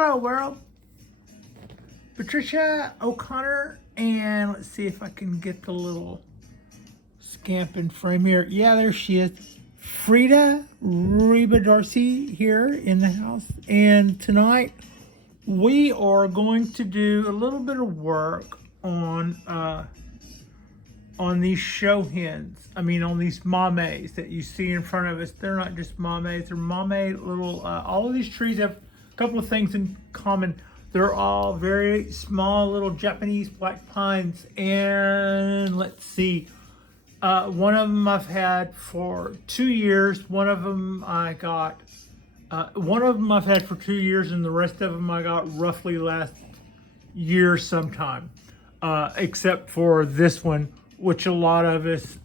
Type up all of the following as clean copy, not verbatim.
Hello world, Patricia O'Connor, and let's see if I can get the little scamp in frame here. Yeah, there she is. Frida Reba Darcy here in the house, and tonight we are going to do a little bit of work on these show hens. I mean, on these mames that you see in front of us. They're not just mames; they're mame little. All of these trees have a couple of things in common. They're all very small little Japanese black pines, and let's see. One of them I've had for 2 years. One of them I've had for 2 years, and the rest of them I got roughly last year sometime. Except for this one, which a lot of us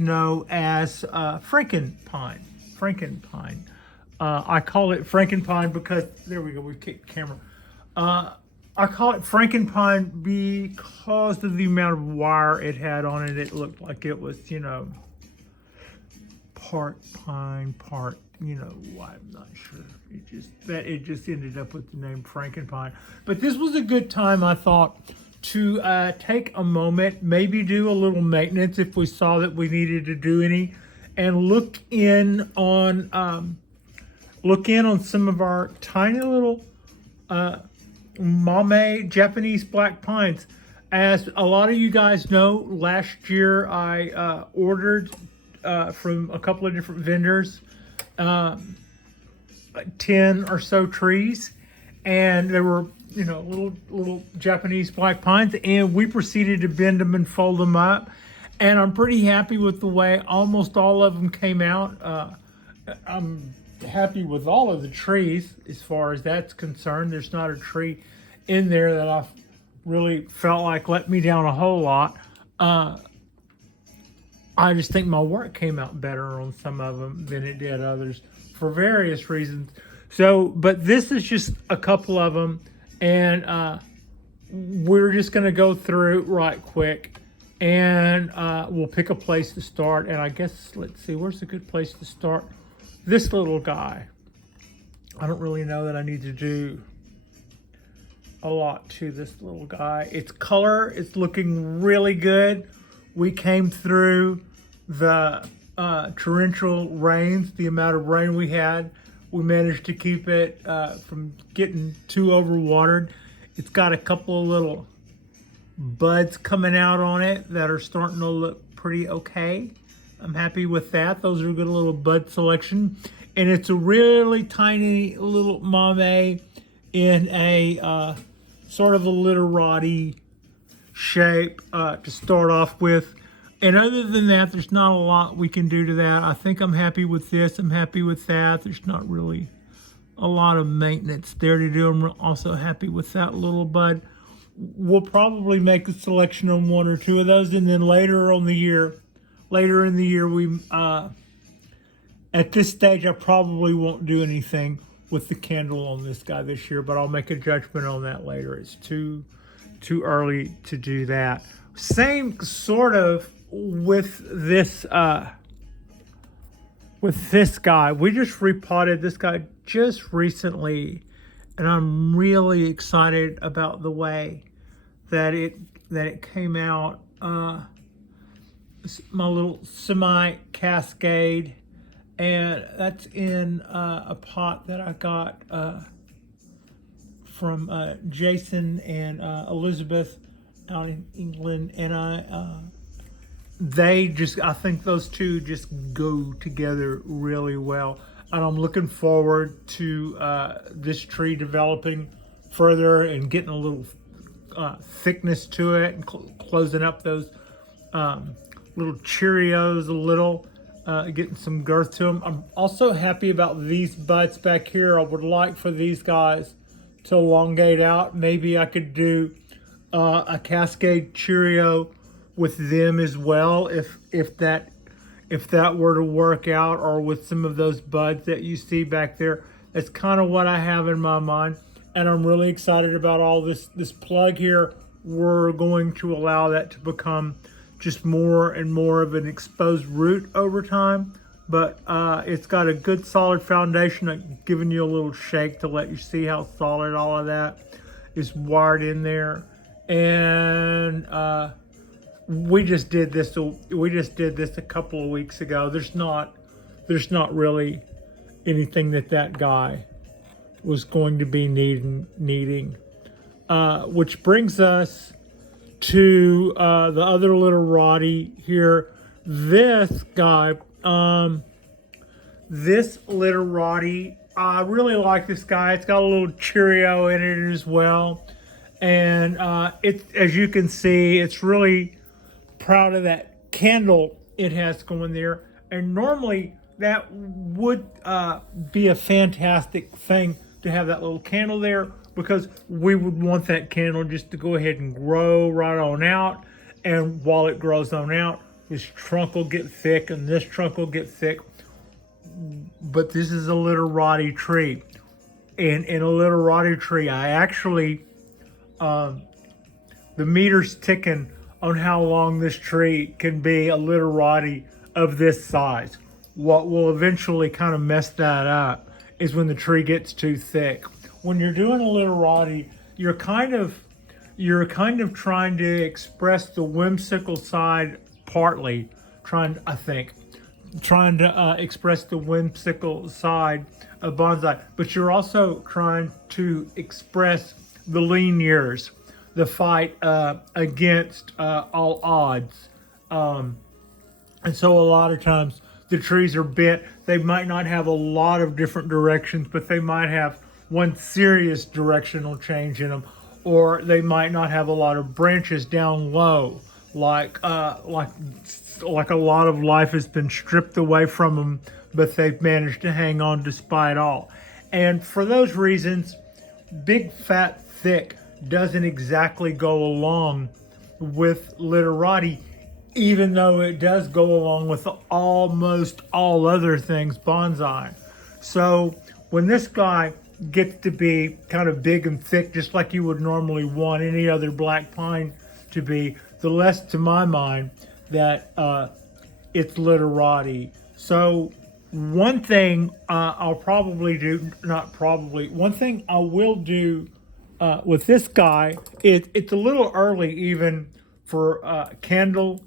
know as Frankenpine. Frankenpine. I call it Frankenpine because there we go. We kicked the camera. I call it Frankenpine because of the amount of wire it had on it. It looked like it was, part pine, part, I'm not sure. It just ended up with the name Frankenpine. But this was a good time, I thought, to take a moment, maybe do a little maintenance if we saw that we needed to do any, and look in on some of our tiny little mame Japanese black pines. As a lot of you guys know, last year I ordered from a couple of different vendors 10 or so trees, and they were little Japanese black pines, and we proceeded to bend them and fold them up, and I'm pretty happy with the way almost all of them came out. I'm happy with all of the trees as far as that's concerned. There's not a tree in there that I've really felt like let me down a whole lot. I just think my work came out better on some of them than it did others for various reasons. So, but this is just a couple of them, and we're just going to go through right quick, and we'll pick a place to start. And I guess, let's see, where's a good place to start? This little guy. I don't really know that I need to do a lot to this little guy. Its color is looking really good. We came through the torrential rains, the amount of rain we had. We managed to keep it from getting too overwatered. It's got a couple of little buds coming out on it that are starting to look pretty okay. I'm happy with that. Those are a good little bud selection. And it's a really tiny little mame in a sort of a literati shape to start off with. And other than that, there's not a lot we can do to that. I think I'm happy with this. I'm happy with that. There's not really a lot of maintenance there to do. I'm also happy with that little bud. We'll probably make a selection on one or two of those, and then later in the year, we at this stage I probably won't do anything with the candle on this guy this year, but I'll make a judgment on that later. It's too early to do that. Same sort of with this guy. We just repotted this guy just recently, and I'm really excited about the way that it came out. My little semi-cascade, and that's in a pot that I got from Jason and Elizabeth out in England, and I think those two just go together really well, and I'm looking forward to this tree developing further and getting a little thickness to it and closing up those little Cheerios a little, getting some girth to them. I'm also happy about these buds back here. I would like for these guys to elongate out. Maybe I could do a Cascade Cheerio with them as well, if that were to work out, or with some of those buds that you see back there. That's kind of what I have in my mind, and I'm really excited about all this plug here. We're going to allow that to become just more and more of an exposed root over time. but it's got a good solid foundation. I'm giving you a little shake to let you see how solid all of that is wired in there. And we just did this a couple of weeks ago. There's not really anything that guy was going to be needing. Which brings us to the other literati here. This guy, this literati, I really like this guy. It's got a little Cheerio in it as well. And it's, as you can see, it's really proud of that candle it has going there. And normally that would be a fantastic thing to have that little candle there, because we would want that candle just to go ahead and grow right on out. And while it grows on out, this trunk will get thick and this trunk will get thick. But this is a literati tree. And in a literati tree, I actually, the meter's ticking on how long this tree can be a literati of this size. What will eventually kind of mess that up is when the tree gets too thick. When you're doing a literati, you're kind of trying to express the whimsical side, partly trying to express the whimsical side of bonsai, but you're also trying to express the lean years, the fight against all odds. And so a lot of times the trees are bent. They might not have a lot of different directions, but they might have one serious directional change in them, or they might not have a lot of branches down low, like a lot of life has been stripped away from them, but they've managed to hang on despite all. And for those reasons, big, fat, thick doesn't exactly go along with literati, even though it does go along with almost all other things bonsai. So when this guy gets to be kind of big and thick, just like you would normally want any other black pine to be, the less, to my mind, that it's literati. So one thing one thing I will do with this guy, it's a little early even for candle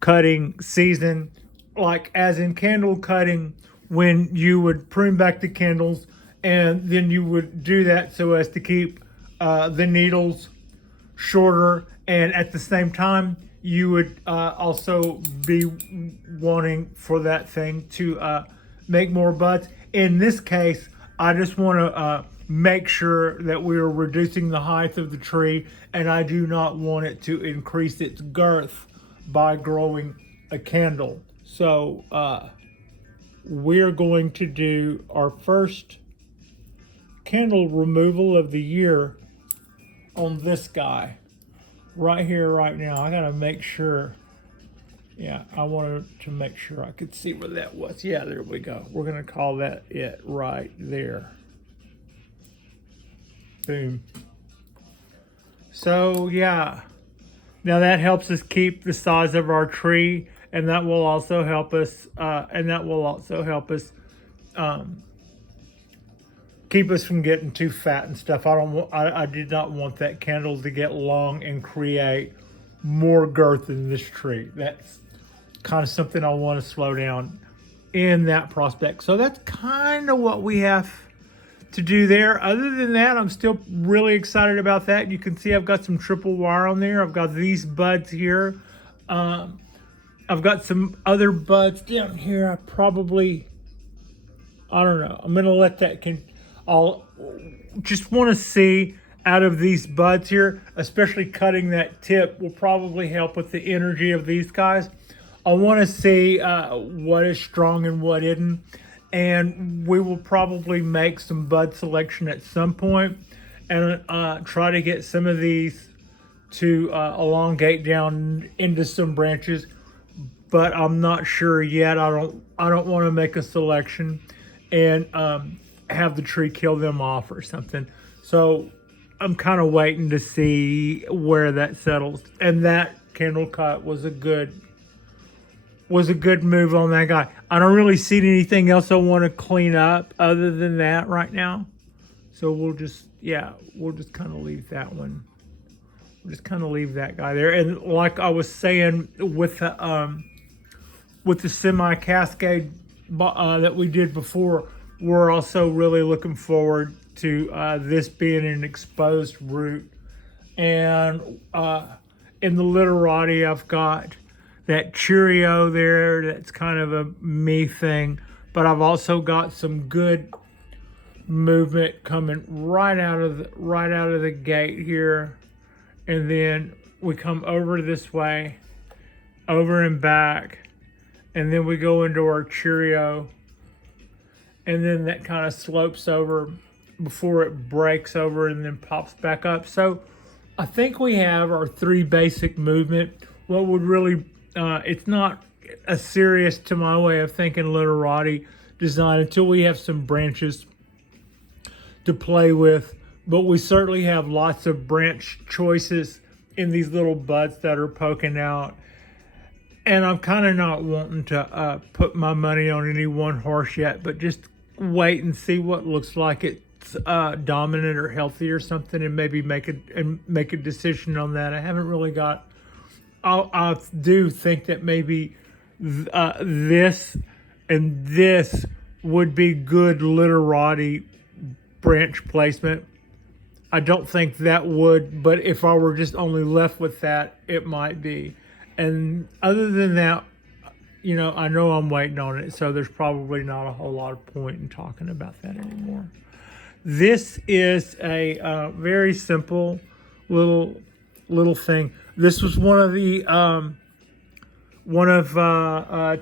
cutting season, like as in candle cutting, when you would prune back the candles and then you would do that so as to keep the needles shorter, and at the same time you would also be wanting for that thing to make more buds. In this case, I just want to make sure that we are reducing the height of the tree, and I do not want it to increase its girth by growing a candle. So we're going to do our first candle removal of the year on this guy right here, right now. I gotta make sure. Yeah, I wanted to make sure I could see where that was. Yeah, there we go. We're gonna call that it right there. Boom. So yeah, now that helps us keep the size of our tree, and that will also help us keep us from getting too fat and stuff. I did not want that candle to get long and create more girth in this tree. That's kind of something I want to slow down in that prospect. So that's kind of what we have to do there. Other than that, I'm still really excited about that. You can see I've got some triple wire on there. I've got these buds here. I've got some other buds down here. I don't know. I'm going to let that I'll just want to see out of these buds here, especially cutting that tip will probably help with the energy of these guys. I want to see what is strong and what isn't, and we will probably make some bud selection at some point and try to get some of these to elongate down into some branches, but I'm not sure yet. I don't want to make a selection and have the tree kill them off or something. So I'm kind of waiting to see where that settles. And that candle cut was a good was a good move on that guy. I don't really see anything else I want to clean up other than that right now. So we'll just kind of leave that one. We'll just kind of leave that guy there. And like I was saying with the semi cascade that we did before, we're also really looking forward to this being an exposed root. And in the literati, I've got that Cheerio there. That's kind of a me thing, but I've also got some good movement coming right out of the gate here, and then we come over this way, over and back, and then we go into our Cheerio, and then that kind of slopes over before it breaks over and then pops back up. So I think we have our three basic movement. What would really it's not a serious, to my way of thinking, literati design until we have some branches to play with. But we certainly have lots of branch choices in these little buds that are poking out. And I'm kind of not wanting to put my money on any one horse yet, but just wait and see what looks like it's dominant or healthy or something, and maybe make a decision on that. I haven't really got. I do think that maybe this and this would be good literati branch placement. I don't think that would, but if I were just only left with that, it might be. And other than that, I know I'm waiting on it, so there's probably not a whole lot of point in talking about that anymore. This is a very simple little thing. This was one of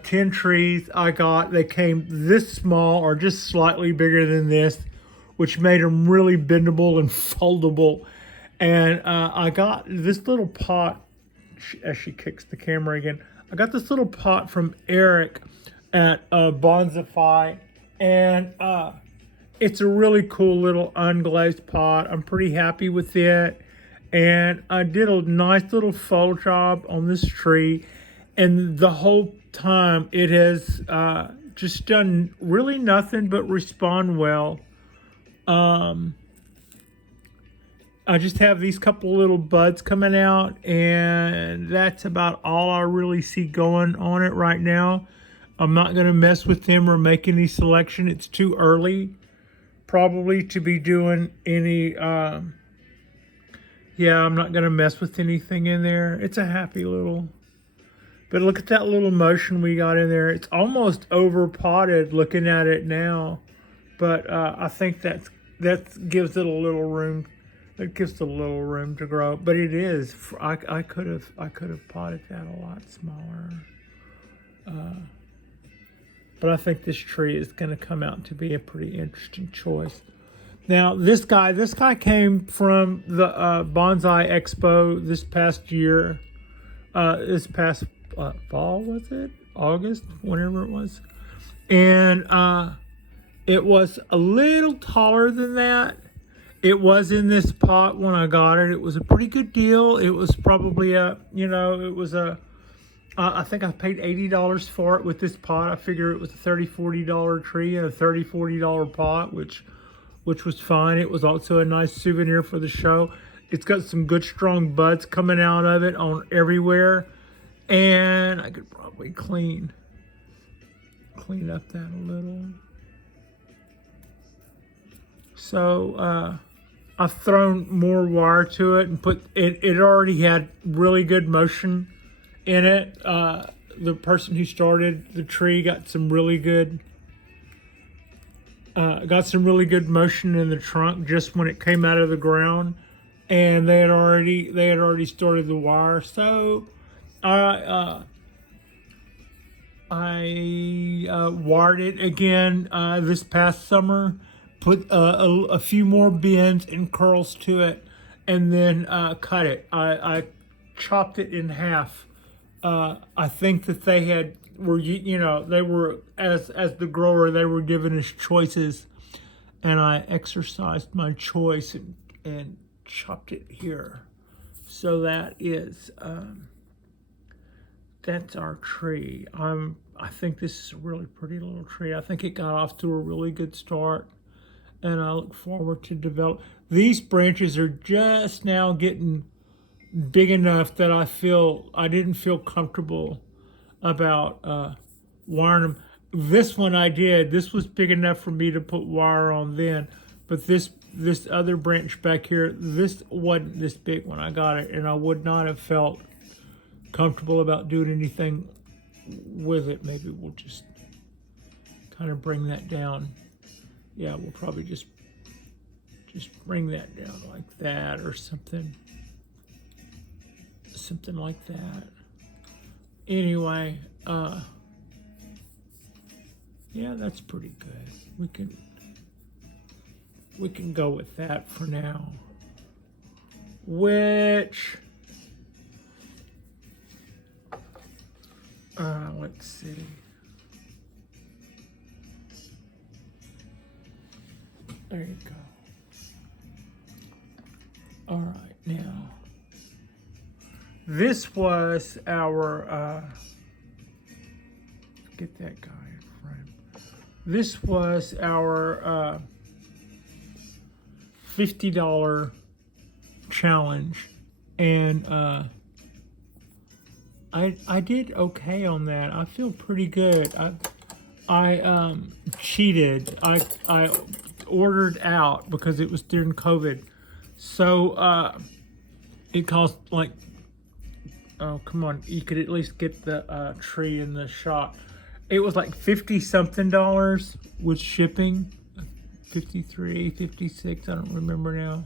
10 trees I got. They came this small or just slightly bigger than this, which made them really bendable and foldable. And I got this little pot, as she kicks the camera again, I got this little pot from Eric at Bonsai, and it's a really cool little unglazed pot. I'm pretty happy with it. And I did a nice little fold job on this tree. And the whole time it has just done really nothing but respond well. I just have these couple little buds coming out, and that's about all I really see going on it right now. I'm not going to mess with them or make any selection. It's too early probably to be doing any I'm not going to mess with anything in there. It's a happy little, but look at that little motion we got in there. It's almost over potted looking at it now, but I think that gives it a little room. It gives it a little room to grow, but it is. I could have potted that a lot smaller. But I think this tree is going to come out to be a pretty interesting choice. Now, this guy came from the Bonsai Expo this past year. This past fall, was it? August? Whenever it was. And it was a little taller than that. It was in this pot when I got it. It was a pretty good deal. It was probably I think I paid $80 for it with this pot. I figure it was a $30, $40 tree and a $30, $40 pot, which was fine. It was also a nice souvenir for the show. It's got some good strong buds coming out of it on everywhere. And I could probably clean up that a little. So I've thrown more wire to it and put it. It already had really good motion in it. The person who started the tree got some really good motion in the trunk just when it came out of the ground, and they had already started the wire. So I wired it again this past summer. Put a few more bends and curls to it, and then cut it. I chopped it in half. I think that they were as the grower, they were giving us choices, and I exercised my choice and chopped it here. So that is that's our tree. I think this is a really pretty little tree. I think it got off to a really good start, and I look forward to develop. These branches are just now getting big enough that I didn't feel comfortable about wiring them. This one I did. This was big enough for me to put wire on then, but this other branch back here, this wasn't this big when I got it, and I would not have felt comfortable about doing anything with it. Maybe we'll just kind of bring that down. Yeah, we'll probably just bring that down like that or something like that. Anyway, yeah, that's pretty good. We can go with that for now. Which let's see. There you go. All right, now this was our get that guy in frame. This was our $50 challenge, and I did okay on that. I feel pretty good. I cheated. I ordered out because it was during COVID, so it cost like, oh come on, you could at least get the tree in the shop. It was like $50 something with shipping, 53, 56. I don't remember now.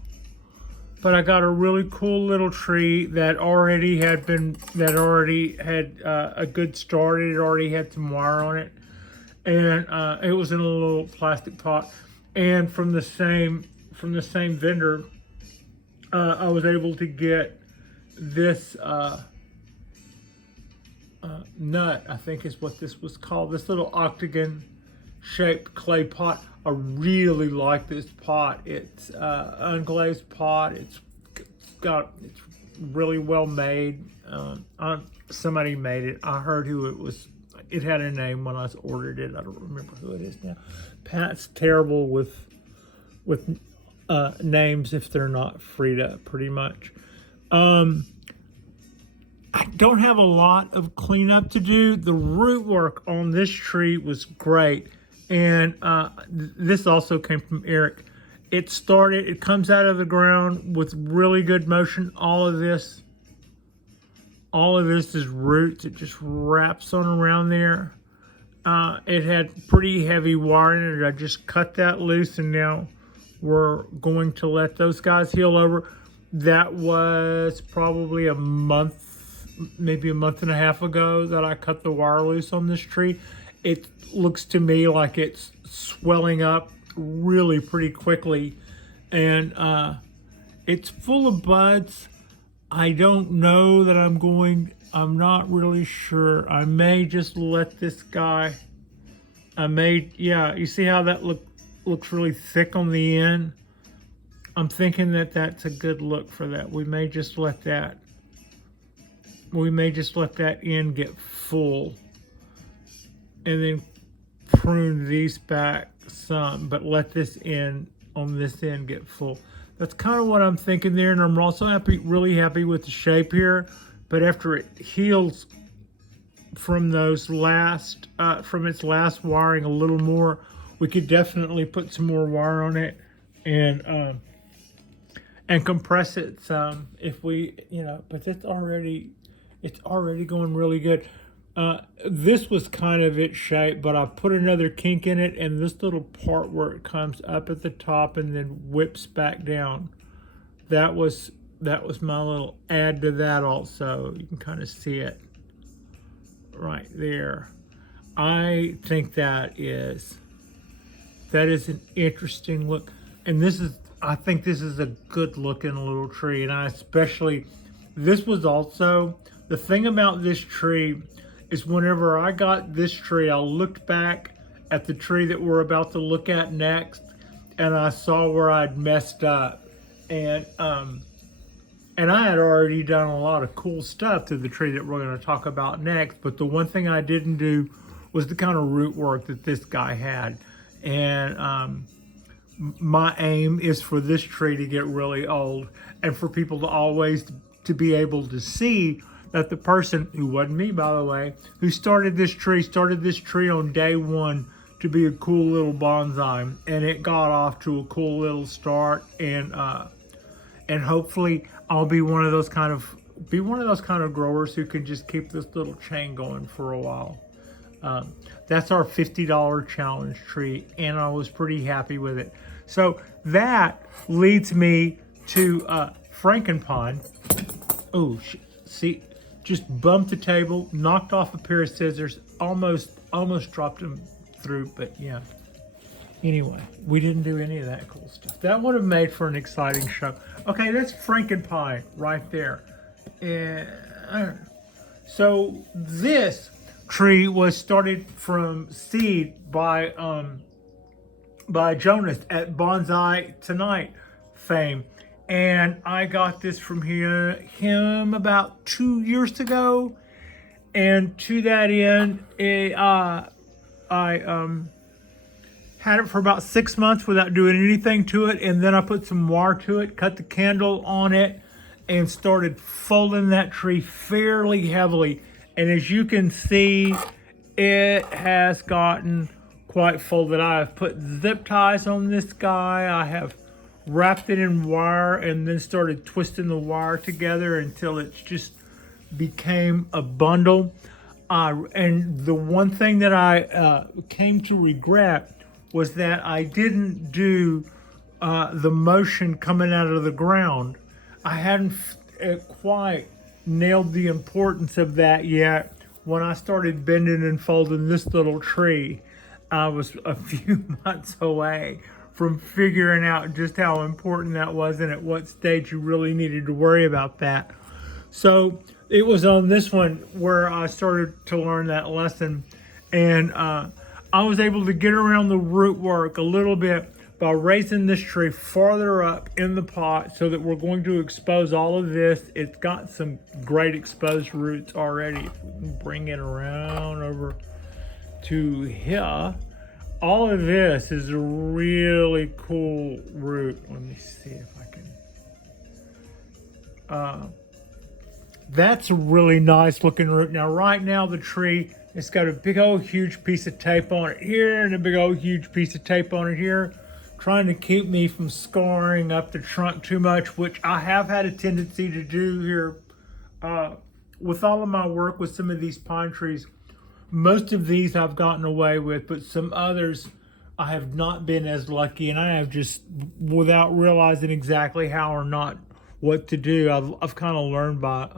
But I got a really cool little tree that already had a good start. It already had some wire on it, and it was in a little plastic pot. And from the same vendor, I was able to get this nut, I think is what this was called. This little octagon shaped clay pot. I really like this pot. It's unglazed pot. It's really well made. Somebody made it. I heard who it was. It had a name when I ordered it. I don't remember who it is now. Pat's terrible with names if they're not freed up, pretty much. I don't have a lot of cleanup to do. The root work on this tree was great. And this also came from Eric. It comes out of the ground with really good motion. All of this is roots. It just wraps on around there. It had pretty heavy wire in it. I just cut that loose, and now we're going to let those guys heal over. That was probably a month, maybe a month and a half ago that I cut the wire loose on this tree. It looks to me like it's swelling up really pretty quickly, and it's full of buds. I don't know that I'm not really sure. I may just let this guy, yeah, you see how that looks really thick on the end? I'm thinking that that's a good look for that. We may just let that end get full, and then prune these back some, but let this end on this end get full. That's kind of what I'm thinking there, and I'm also really happy with the shape here. But after it heals from its last wiring a little more, we could definitely put some more wire on it and compress it some if we, but it's already going really good. This was kind of its shape, but I put another kink in it, and this little part where it comes up at the top and then whips back down, that was my little add to that also. You can kind of see it right there. I think that is an interesting look, and I think this is a good looking little tree, and this was also, the thing about this tree is whenever I got this tree, I looked back at the tree that we're about to look at next, and I saw where I'd messed up. And And I had already done a lot of cool stuff to the tree that we're going to talk about next. But the one thing I didn't do was the kind of root work that this guy had. And my aim is for this tree to get really old and for people to always to be able to see that the person, who wasn't me by the way, who started this tree on day one to be a cool little bonsai, and it got off to a cool little start. And hopefully I'll be one of those kind of growers who can just keep this little chain going for a while. That's our $50 challenge tree, and I was pretty happy with it. So that leads me to Frankenpine. Oh, see, just bumped the table, knocked off a pair of scissors, almost dropped them through, but yeah. Anyway, we didn't do any of that cool stuff. That would have made for an exciting show. Okay, that's Frankenpine right there. And so this tree was started from seed by Jonas at Bonsai Tonight fame. And I got this from him about 2 years ago. And to that end, I had it for about 6 months without doing anything to it. And then I put some wire to it, cut the candle on it, and started folding that tree fairly heavily. And as you can see, it has gotten quite folded. I have put zip ties on this guy. I have wrapped it in wire and then started twisting the wire together until it just became a bundle. And the one thing that I came to regret was that I didn't do the motion coming out of the ground. I hadn't quite nailed the importance of that yet. When I started bending and folding this little tree, I was a few months away from figuring out just how important that was and at what stage you really needed to worry about that. So it was on this one where I started to learn that lesson. And I was able to get around the root work a little bit by raising this tree farther up in the pot so that we're going to expose all of this. It's got some great exposed roots already. If we can bring it around over to here. All of this is a really cool root. Let me see if I can. That's a really nice looking root. Now, right now, the tree, it's got a big old huge piece of tape on it here and a big old huge piece of tape on it here, trying to keep me from scarring up the trunk too much, which I have had a tendency to do here. With all of my work with some of these pine trees, most of these I've gotten away with, but some others I have not been as lucky, and I have just, without realizing exactly how or not what to do, I've kind of learned by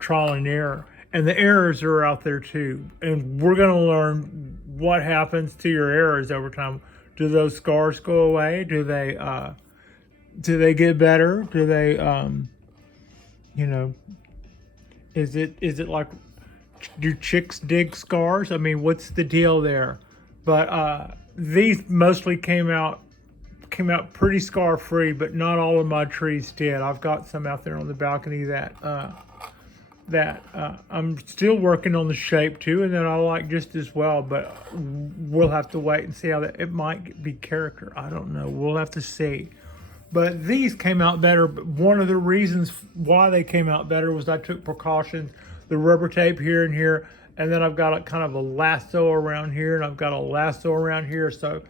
trial and error. And the errors are out there too. And we're going to learn what happens to your errors over time. Do those scars go away? Do they get better? Do they, is it like, do chicks dig scars? I mean, what's the deal there? But these mostly came out pretty scar free, but not all of my trees did. I've got some out there on the balcony that I'm still working on the shape too, and that I like just as well, but we'll have to wait and see how that, it might be character. I don't know. We'll have to see. But these came out better. But one of the reasons why they came out better was I took precautions. The rubber tape here and here, and then I've got a kind of a lasso around here, and I've got a lasso around here. So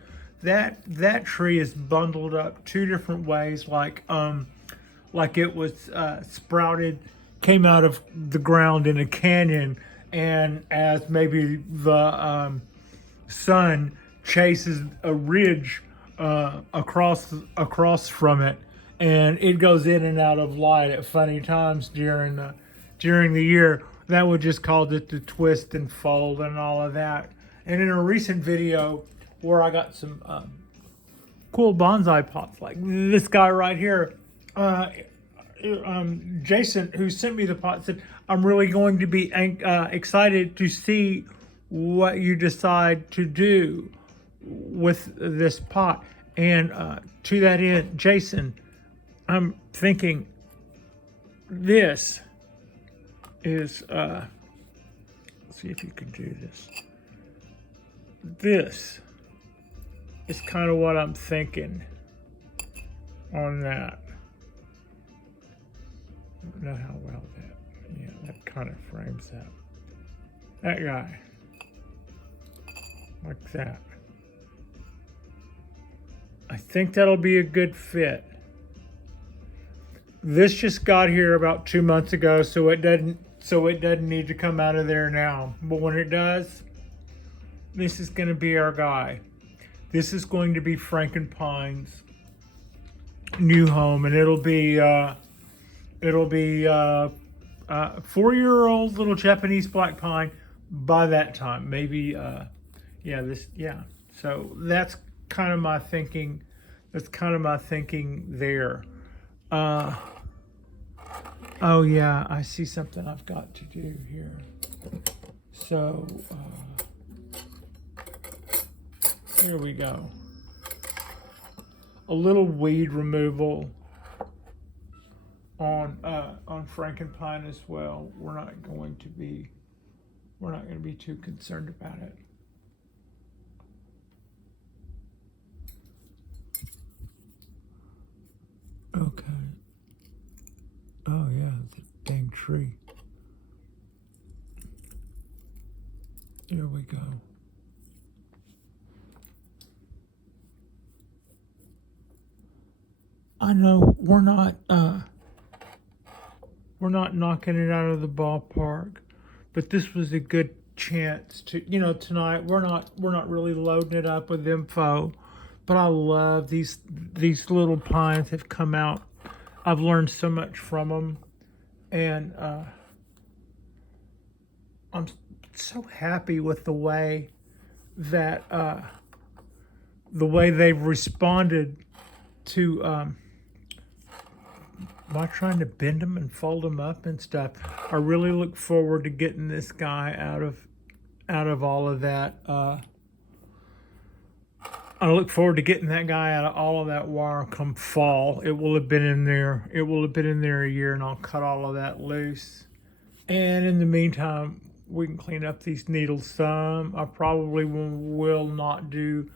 that tree is bundled up two different ways, like it was sprouted, came out of the ground in a canyon, and as maybe the sun chases a ridge across from it, and it goes in and out of light at funny times during the year. That would just cause it to twist and fold and all of that. And in a recent video where I got some cool bonsai pots, like this guy right here, Jason, who sent me the pot, said, I'm really going to be excited to see what you decide to do with this pot. And to that end, Jason, I'm thinking this is, let's see if you can do this. This is kind of what I'm thinking on that. I don't know how well that kind of frames that. That guy. Like that. I think that'll be a good fit. This just got here about 2 months ago, so it doesn't need to come out of there now. But when it does, this is going to be our guy. This is going to be Frankenpine's new home, and it'll be 4-year-old little Japanese black pine by that time. Maybe So that's kind of my thinking. That's kind of my thinking there. Oh yeah, I see something I've got to do here. So here we go. A little weed removal on Frankenpine as well. We're not going to be too concerned about it. Okay. Oh yeah, the dang tree. Here we go. I know we're not knocking it out of the ballpark, but this was a good chance to, tonight we're not really loading it up with info, but I love these little pines have come out. I've learned so much from them, and I'm so happy with the way that they've responded to. Am I trying to bend them and fold them up and stuff? I really look forward to getting this guy out of all of that. I look forward to getting that guy out of all of that wire come fall. It will have been in there. It will have been in there a year, and I'll cut all of that loose. And in the meantime, we can clean up these needles some. I probably will not do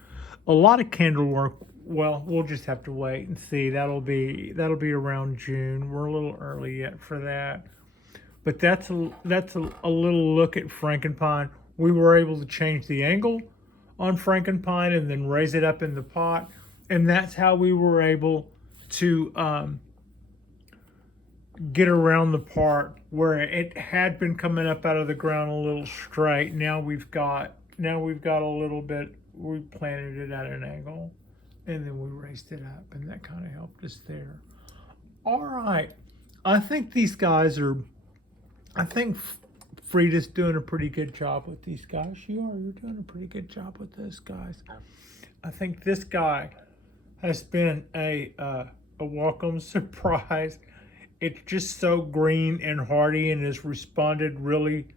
a lot of candle work. Well, we'll just have to wait and see. That'll be around June. We're a little early yet for that. But that's a little look at Frankenpine. We were able to change the angle on Frankenpine and then raise it up in the pot, and that's how we were able to get around the part where it had been coming up out of the ground a little straight. Now we've got a little bit. We planted it at an angle, and then we raised it up, and that kind of helped us there. All right, I think these guys are. I think Frida's doing a pretty good job with these guys. You're doing a pretty good job with those guys. I think this guy has been a welcome surprise. It's just so green and hardy and has responded really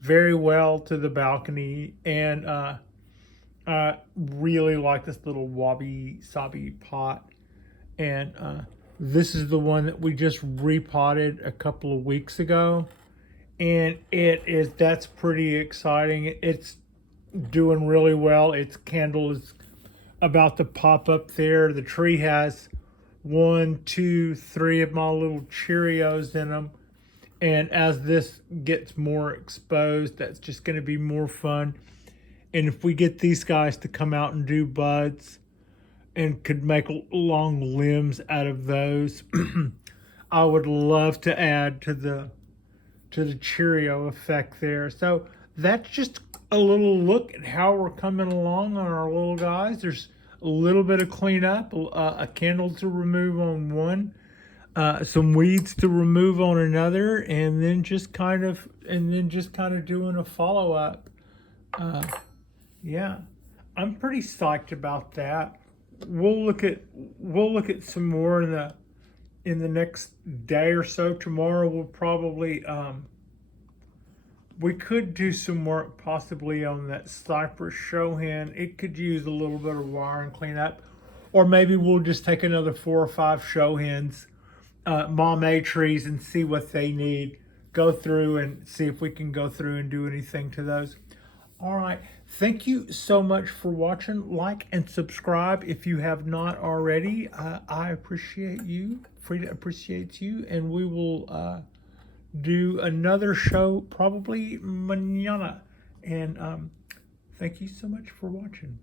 very well to the balcony. And I really like this little wabi-sabi pot. And this is the one that we just repotted a couple of weeks ago. And that's pretty exciting. It's doing really well. Its candle is about to pop up there. The tree has 1, 2, 3 of my little Cheerios in them. And as this gets more exposed, that's just going to be more fun. And if we get these guys to come out and do buds and could make long limbs out of those, I would love to add to the Cheerio effect there. So that's just a little look at how we're coming along on our little guys. There's a little bit of cleanup, a candle to remove on one, some weeds to remove on another, and then just kind of doing a follow-up. Yeah, I'm pretty psyched about that. We'll look at some more in the next day or so. Tomorrow we'll probably we could do some work possibly on that Cypress show hen. It could use a little bit of wire and clean up, or maybe we'll just take another 4 or 5 show hens Mame trees and see what they need. Go through and see if we can go through and do anything to those. All right. Thank you so much for watching. Like and subscribe if you have not already. I appreciate you. Frida appreciates you. And we will do another show probably mañana. And thank you so much for watching.